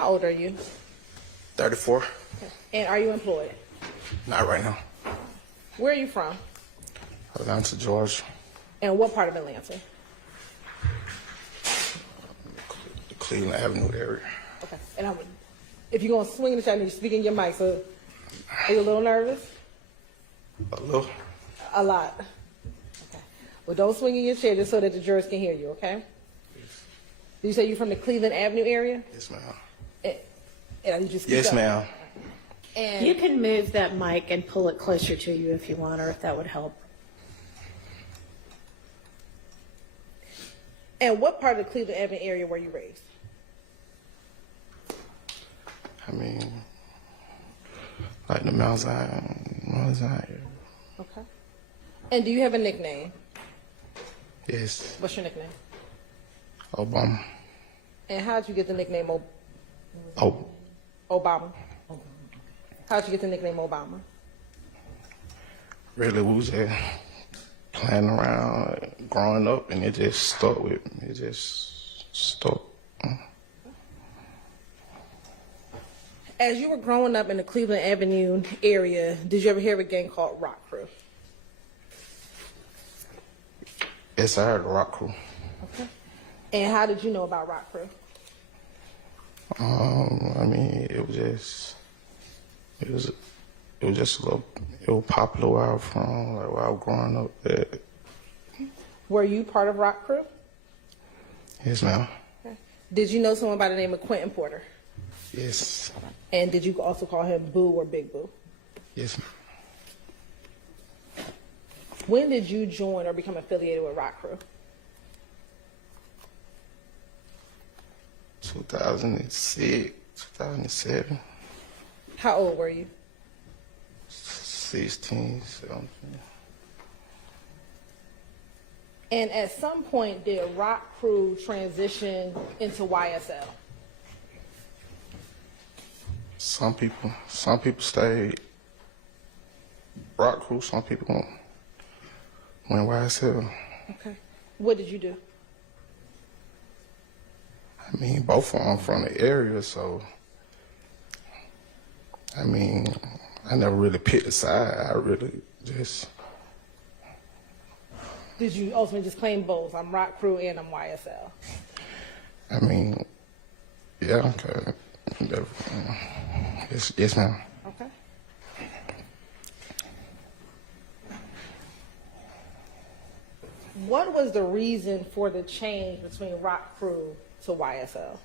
How old are you? 34. And are you employed? Not right now. Where are you from? Atlanta, Georgia. And what part of Atlanta? The Cleveland Avenue area. Okay. And if you're going to swing the shot, you speak in your mic. So are you a little nervous? A little. A lot. Okay. Well, don't swing in your chair just so that the jurors can hear you, okay? Did you say you're from the Cleveland Avenue area? Yes, ma'am. And you just speak Yes, up? ma'am. And You can move that mic and pull it closer to you if you want, or if that would help. And what part of the Cleveland Avenue area were you raised? I mean, like the Mount Zion. Okay. And do you have a nickname? Yes. What's your nickname? Obama. And how'd you get the nickname Oh, Obama? How'd you get the nickname Obama? really, we was just playing around, growing up, and it just stuck with me. It just stuck. As you were growing up in the Cleveland Avenue area, did you ever hear of a gang called Rock Crew? Yes, I heard the Rock Crew. Okay. And how did you know about Rock Crew? I mean, it was just a little, it was popular where I was from, like where I was growing up at. Were you part of Rock Crew? Yes, ma'am. Okay. Did you know someone by the name of Quentin Porter? Yes. And did you also call him Boo or Big Boo? Yes, ma'am. When did you join or become affiliated with Rock Crew? 2006, 2007, How old were you? 16, 17. And at some point, did Rock Crew transition into YSL? Some people stayed Rock Crew, some people went YSL. Okay. What did you do? I mean, both of them from the area, so, I mean, I never really picked a side. I really just... Did you ultimately just claim both? I'm Rock Crew and I'm YSL. I mean, yeah, okay. Yes, ma'am. Okay. What was the reason for the change between Rock Crew to YSL?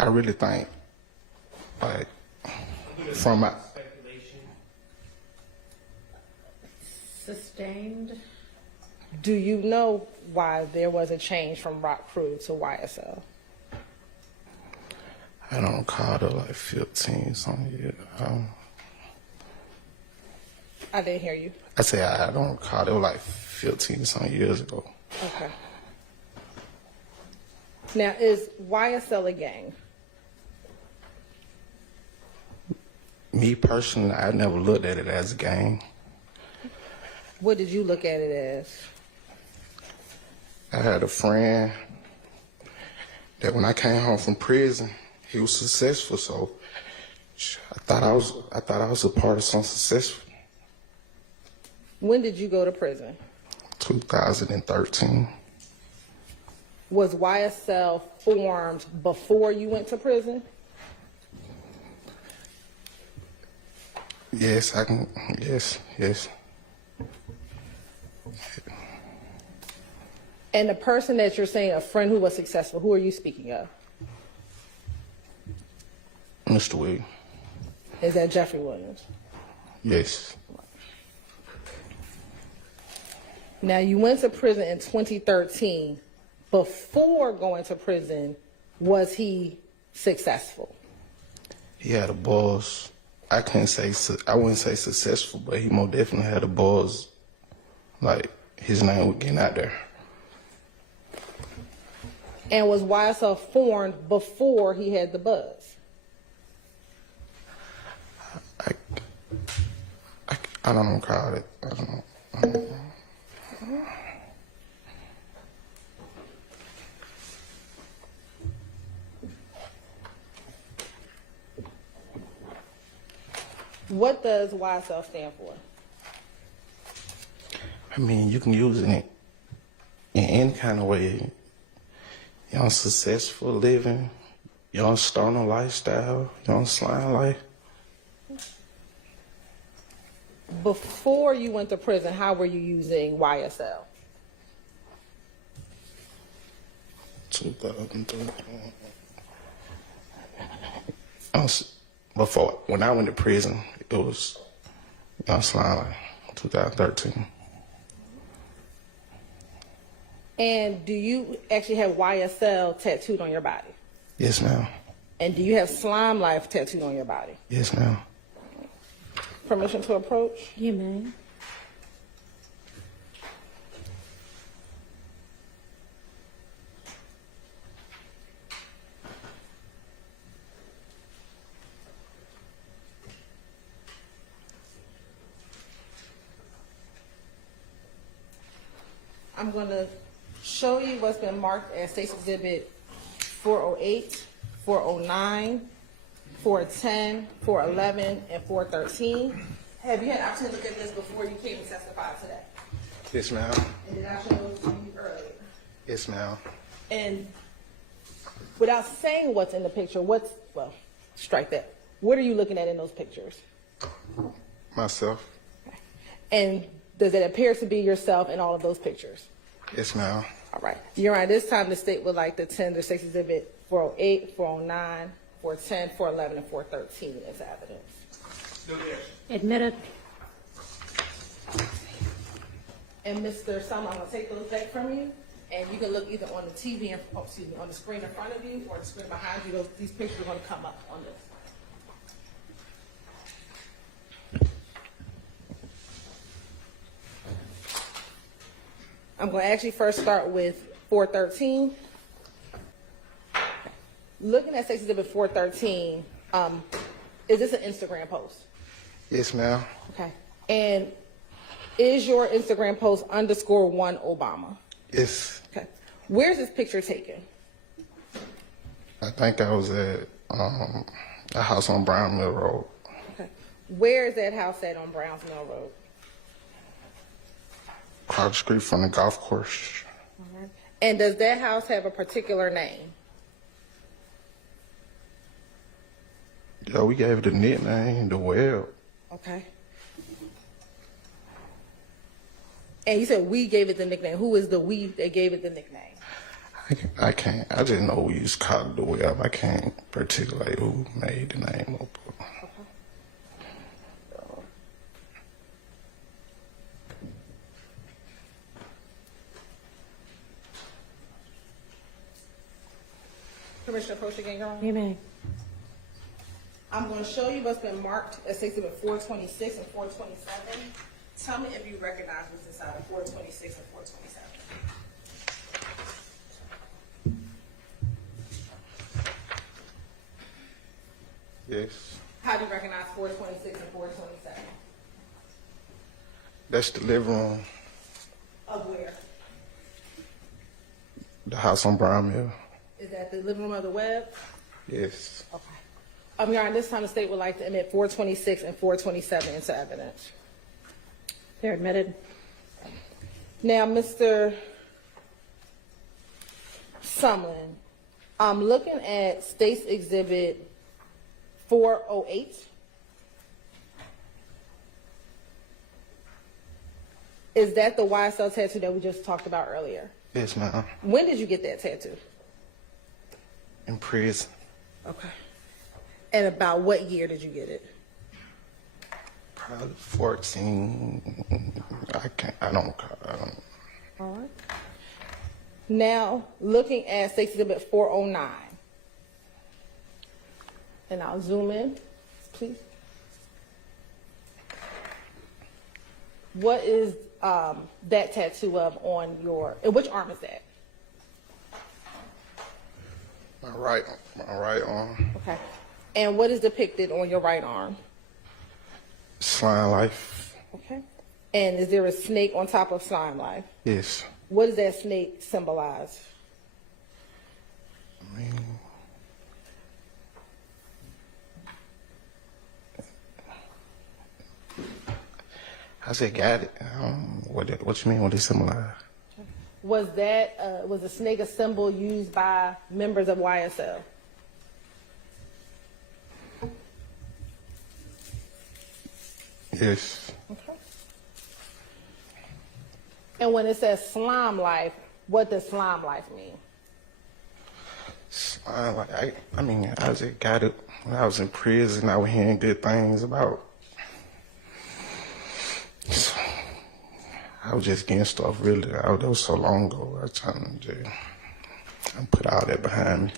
I really think, like, from my... Sustained. Do you know why there was a change from Rock Crew to YSL? I don't call it like 15 something years. I didn't hear you. I say I don't call it like 15 some years ago. Okay. Now, is YSL a gang? Me personally, I never looked at it as a gang. What did you look at it as? I had a friend that when I came home from prison, he was successful, so I thought I was a part of something successful. When did you go to prison? 2013. Was YSL formed before you went to prison? Yes, yes. And the person that you're saying, a friend who was successful, who are you speaking of? Mr. Williams. Is that Jeffrey Williams? Yes. Now, you went to prison in 2013. Before going to prison, was he successful? He had a buzz. I wouldn't say successful, but he most definitely had a buzz. Like, his name was getting out there. And was YSL formed before he had the buzz? I don't know, call it. I don't know. What does YSL stand for? I mean, you can use it in any kind of way. Young successful living, young stoner lifestyle, young slime life. Before you went to prison, how were you using YSL? 2002. Before, when I went to prison, it was young slime life, 2013. And do you actually have YSL tattooed on your body? Yes, ma'am. And do you have Slime Life tattooed on your body? Yes, ma'am. Permission to approach? You may. I'm going to show you what's been marked as State's Exhibit 408, 409, 410, 411, and 413. Have you had an opportunity to look at this before you came to testify today? Yes, ma'am. And did I show those to you earlier? Yes, ma'am. And without saying what's in the picture, well, strike that. What are you looking at in those pictures? Myself. And does it appear to be yourself in all of those pictures? Yes, ma'am. All right. Your Honor, this time the state would like to tender State's Exhibit 408, 409, 410, 411, and 413 as evidence. Admitted. And Mr. Summer, I'm going to take those back from you, and you can look either on the TV, on the screen in front of you or the screen behind you. These pictures are going to come up on this. I'm going to actually first start with 413. Looking at State's Exhibit 413, is this an Instagram post? Yes, ma'am. Okay. And is your Instagram post _1 Obama? Yes. Okay. Where's this picture taken? I think I was at a house on Brown Mill Road. Okay. Where is that house at on Browns Mill Road? Across the street from the golf course. All right. And does that house have a particular name? Yeah, we gave it a nickname, the Well. Okay. And you said we gave it the nickname. Who is the we that gave it the nickname? I can't. I just know we used to call it the Well. I can't particulate who made the name up. Commissioner Approach again, Your Honor. You may. I'm going to show you what's been marked as Exhibit 426 and 427. Tell me if you recognize what's inside of 426 and 427. Yes. How do you recognize 426 and 427? That's the living room, Of where? the house on Brown Mill. Is that the living room of the web? Yes. Okay. Your Honor, this time the state would like to admit 426 and 427 into evidence. They're admitted. Now, Mr. Sumlin, I'm looking at State's Exhibit 408. Is that the YSL tattoo that we just talked about earlier? Yes, ma'am. When did you get that tattoo? In prison. Okay. And about what year did you get it? Probably 14. I don't. All right. Now, looking at State's Exhibit 409. And I'll zoom in, please. What is that tattoo of on your, and which arm is that? My right arm. Okay. And what is depicted on your right arm? Slime life. Okay. And is there a snake on top of Slime Life? Yes. What does that snake symbolize? I mean, I said got it. What you mean? What they symbolize? Was the snake a symbol used by members of YSL? Yes. Okay. And when it says slime life, what does slime life mean? I just got it when I was in prison. I was hearing good things about. So, I was just getting stuff really. That was so long ago. I was trying to put all that behind me.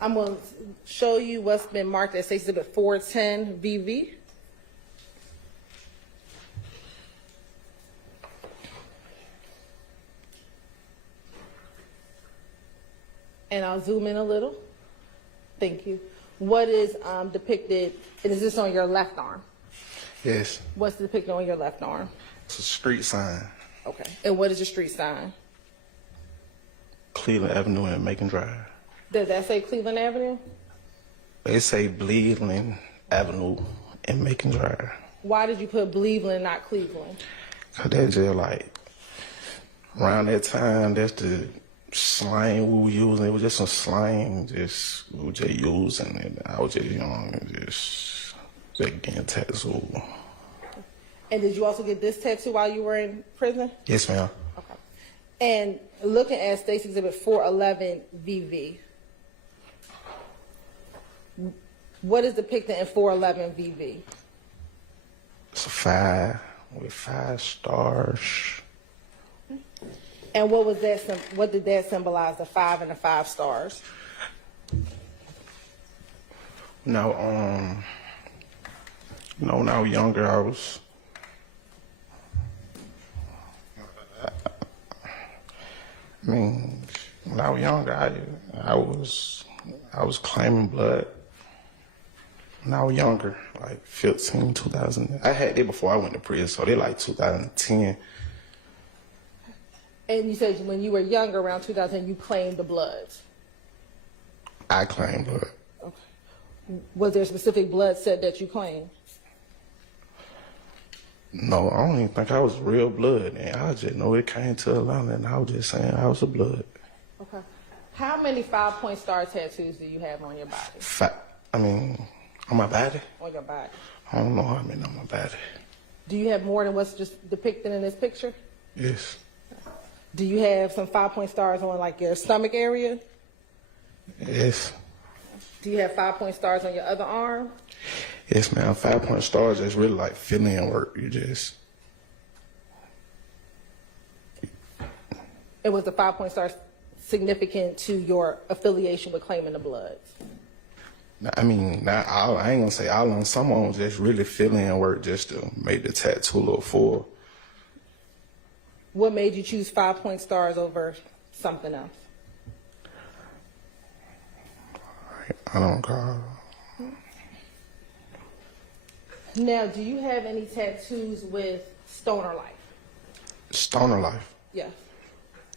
I'm going to show you what's been marked as Exhibit 410 VV. And I'll zoom in a little. Thank you. What is depicted, and is this on your left arm? Yes. What's depicted on your left arm? It's a street sign. Okay. And what is your street sign? Cleveland Avenue and Macon Drive. Does that say Cleveland Avenue? They say Cleveland Avenue and Macon Drive. Why did you put Cleveland, not Cleveland? Cause that's just like, around that time, that's the slang we were using. It was just some slang, we were just using it. I was just young and just getting tattooed. And did you also get this tattoo while you were in prison? Yes, ma'am. Okay. And looking at State's Exhibit 411 VV, what is depicted in 411 VV? It's a 5 with 5 stars. And what was that? What did that symbolize? The 5 and the 5 stars. No, when I was younger, when I was younger, I was claiming blood. When I was younger, like 15, 2000. I had it before I went to prison, so they like 2010. And you said when you were younger, around 2000, you claimed the blood. I claimed blood. Okay. Was there a specific blood set that you claimed? No, I don't even think I was real blood. And I just know it came to Atlanta, and I was just saying I was a blood. Okay. How many 5-point star tattoos do you have on your body? On my body? On your body. I don't know how many on my body. Do you have more than what's just depicted in this picture? Yes. Do you have some 5-point stars on like your stomach area? Yes. Do you have 5-point stars on your other arm? Yes, ma'am. 5-point stars is really like fill-in work. And was the 5-point star significant to your affiliation with claiming the blood? Not all. I ain't gonna say all of them. Some of them was just really fill-in work just to make the tattoo look full. What made you choose 5-point stars over something else? I don't call. Now, do you have any tattoos with stoner life? Stoner life? Yes.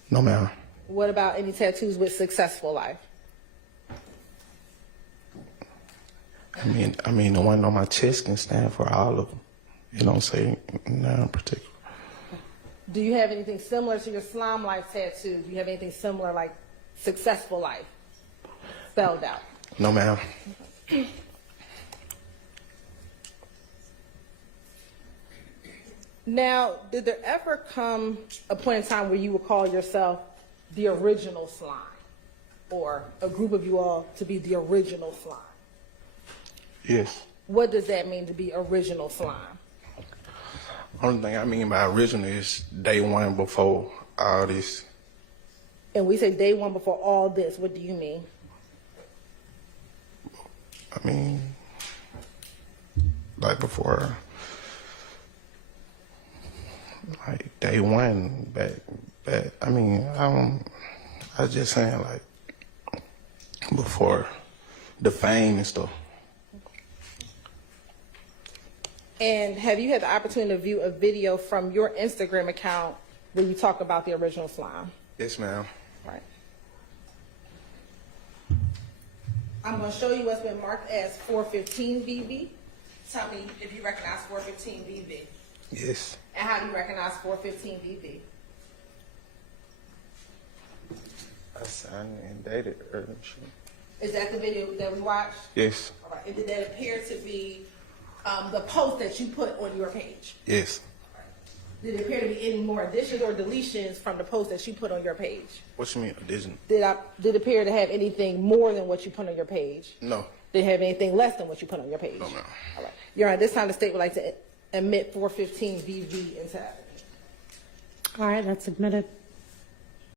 No, ma'am. What about any tattoos with successful life? The one on my chest can stand for all of them. It don't say none in particular. Do you have anything similar to your slime life tattoo? Do you have anything similar like successful life spelled out? No, ma'am. Now, did there ever come a point in time where you would call yourself the original slime, or a group of you all to be the original slime? Yes. What does that mean to be original slime? Only thing I mean by original is day one before all this. And we say day one before all this, what do you mean? Like before, like day one, I was just saying like before the fame and stuff. And have you had the opportunity to view a video from your Instagram account where you talk about the original slime? Yes, ma'am. Right. I'm going to show you what's been marked as 415 VV. Tell me if you recognize 415 VV. Yes. And how do you recognize 415 VV? I signed and dated her. Is that the video that we watched? Yes. All right. And did that appear to be the post that you put on your page? Yes. Did it appear to be any more additions or deletions from the post that you put on your page? What you mean addition? Did it appear to have anything more than what you put on your page? No. Did it have anything less than what you put on your page? No, ma'am. All right. Your Honor, this time the state would like to admit 415 VV into evidence. All right, that's admitted.